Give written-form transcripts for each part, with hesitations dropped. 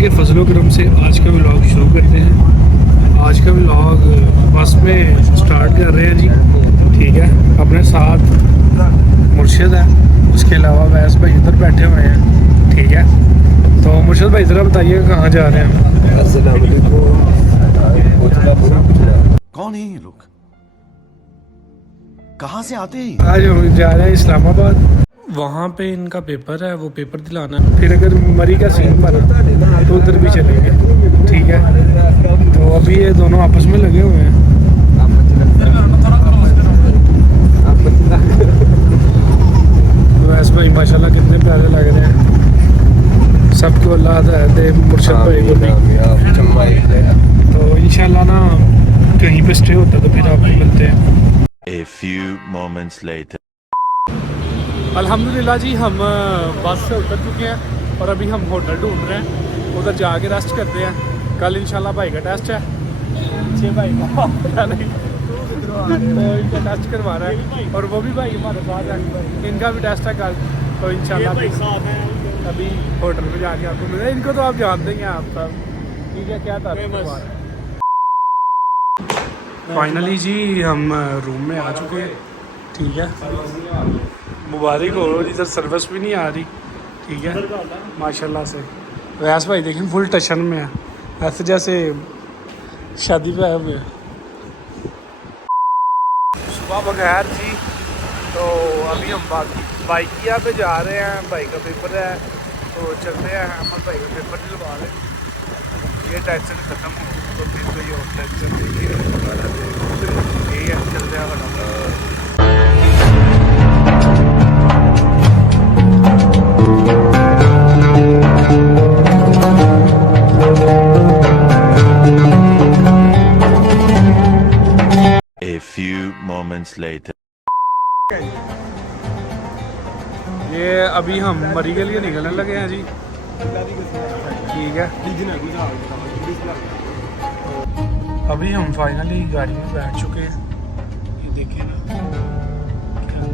के फजलो करम से आज का व्लॉग शुरू करते हैं। आज का व्लॉग बस में स्टार्ट कर रहे हैं जी। ठीक है, अपने साथ मुर्शिद है, उसके अलावा वैस भाई इधर बैठे हुए हैं। ठीक है, तो मुर्शिद भाई ज़रा बताइए कहाँ जा रहे हैं? कौन है ये लोग, कहाँ से आते हैं? आज हम जा रहे हैं इस्लामाबाद, वहाँ पे इनका पेपर है, वो पेपर दिलाना है। फिर अगर मरी का सीन बना तो उधर भी चलेंगे। ठीक है, तो अभी ये दोनों आपस में लगे हुए हैं। वैसे भाई माशाल्लाह कितने प्यारे लग रहे हैं। सबको अल्लाह दे, मुर्शिद भाई को भी। तो इंशाल्लाह ना कहीं पे स्टे होता है तो फिर आपको मिलते हैं। A few moments later. अल्हम्दुलिल्लाह जी, हम बस से उतर चुके हैं और अभी हम होटल ढूंढ रहे हैं, उधर जाके रेस्ट करते हैं। कल इंशाल्लाह भाई का टेस्ट है, अच्छे भाई का नहीं तो इनका टेस्ट करवा रहा है और वो भी भाई हमारे साथ है, इनका भी टेस्ट है कल। तो इंशाल्लाह अभी होटल में जाके आपको मिले। इनको तो आप जानते हैं आप सब। ठीक है, क्या था फाइनली जी हम रूम में आ चुके हैं। ठीक है, मुबारक हो, इधर सर्विस भी नहीं आ रही। ठीक है, माशाल्लाह से। वैस भाई देखें फुल टशन में है, ऐसे जैसे शादी पे आए हुए हैं। सुबह बगैर जी, तो अभी हम बाइकिया पे जा रहे हैं। भाई का पेपर है तो चलते हैं, हम भाई का पेपर दिलवा लें, ये टेंशन ख़त्म हो तो फिर कोई और टेंशन नहीं है। ठीक है, चलते हैं। A few moments later. ये अभी हम मरी के लिए निकलने लगे हैं जी। ठीक है, अभी हम फाइनली गाड़ी में बैठ चुके हैं। ये देखिए ना क्या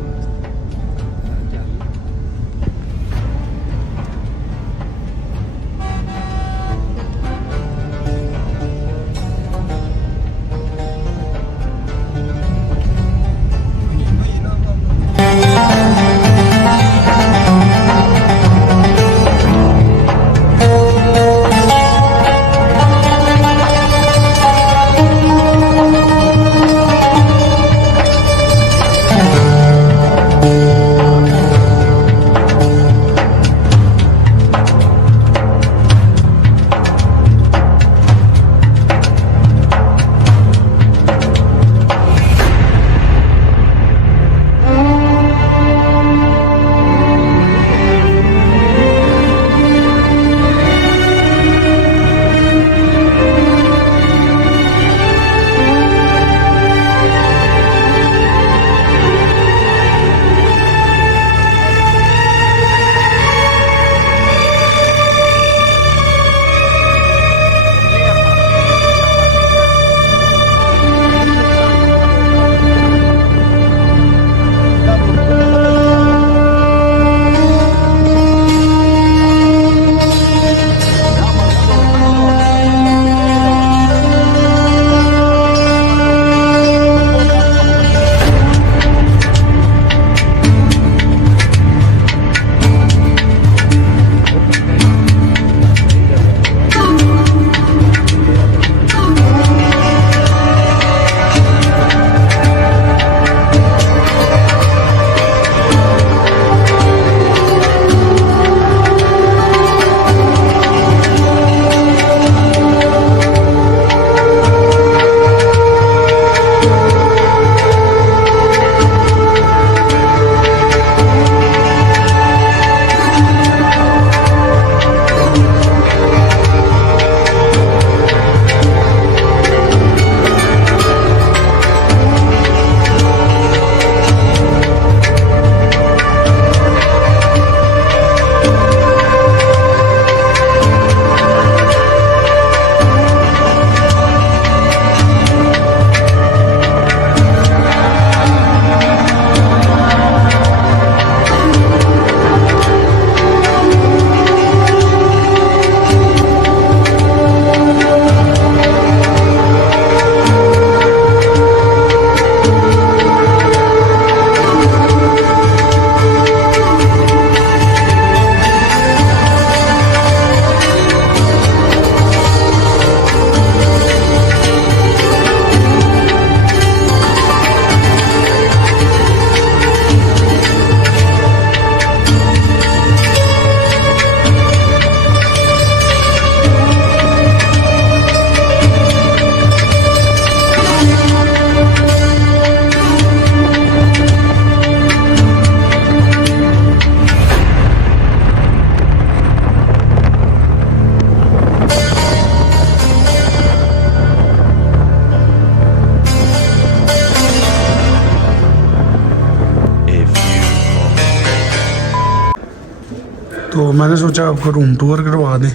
मैंने सोचा आपको रूम टूर करवा दें।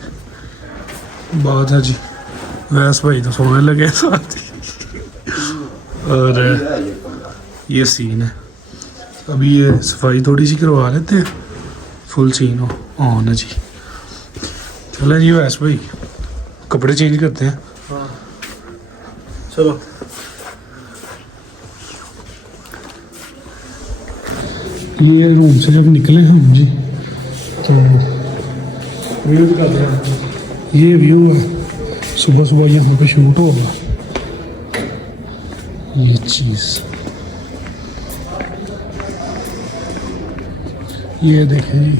बात है जी, वैस भाई तो सोने लगे साथ ही। और ये सीन है, अभी ये सफाई थोड़ी सी करवा लेते हैं, फुल सीन हो ऑन है जी। चलो जी वैस भाई कपड़े चेंज करते हैं। हाँ चलो। ये रूम से जब निकले हम जी तो व्यू दिखाते हैं आपको। ये व्यू है, सुबह सुबह यहाँ पे शूट होगा ये चीज़। ये देखें जी,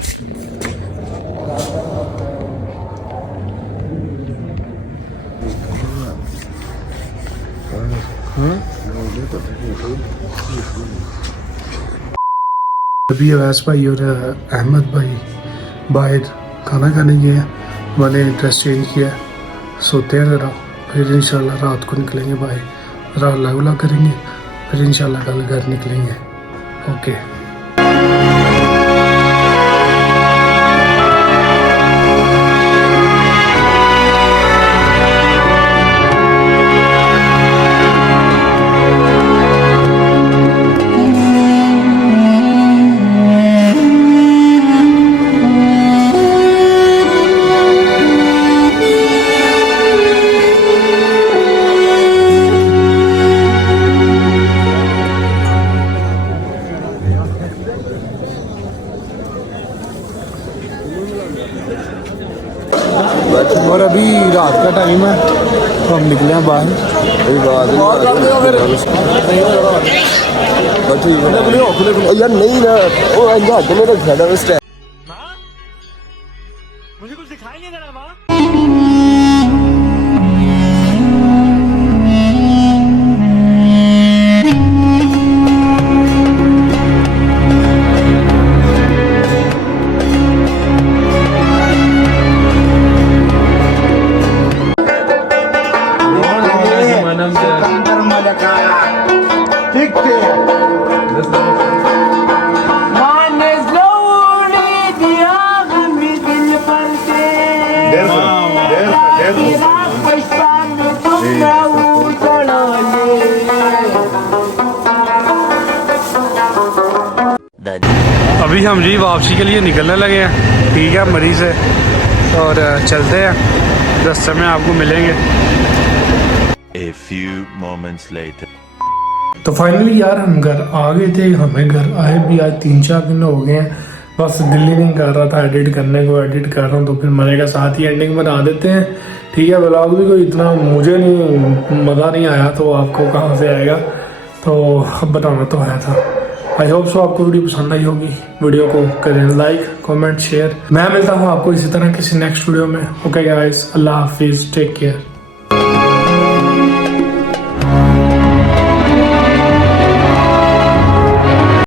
अभी अवैस भाई और अहमद भाई बाहर खाना खाने गए हैं। मैंने ड्रेस चेंज किया, सोते हैं ज़रा, फिर इंशाल्लाह रात को निकलेंगे बाहर, रात लागुला करेंगे, फिर इंशाल्लाह कल घर निकलेंगे। ओके और अभी रात का टाइम है तो हम निकले हैं बाहर। यार नहीं ना वो हाथ में रखा था उस टाइम। मुझे कुछ दिखाई नहीं दे रहा माँ। अभी हम जी वापसी के लिए निकलने लगे हैं, ठीक है, मरी से, और चलते हैं, रास्ते में आपको मिलेंगे। A few moments later. तो फाइनली यार हम घर आ गए थे, हमें घर आए भी आज 3-4 दिन हो गए हैं। बस दिल ही नहीं कर रहा था एडिट करने को, एडिट कर रहा हूँ तो फिर मज़े का साथ ही एंडिंग बना देते हैं, ठीक है। ब्लॉग भी कोई इतना मुझे नहीं मज़ा नहीं आया तो आपको कहाँ से आएगा, तो अब बताना तो है था। आई होप सो आपको वीडियो पसंद आई होगी। वीडियो को करें लाइक, कमेंट, शेयर। मैं मिलता हूँ आपको इसी तरह किसी नेक्स्ट वीडियो में। ओके गाइस, अल्लाह हाफिज़, टेक केयर।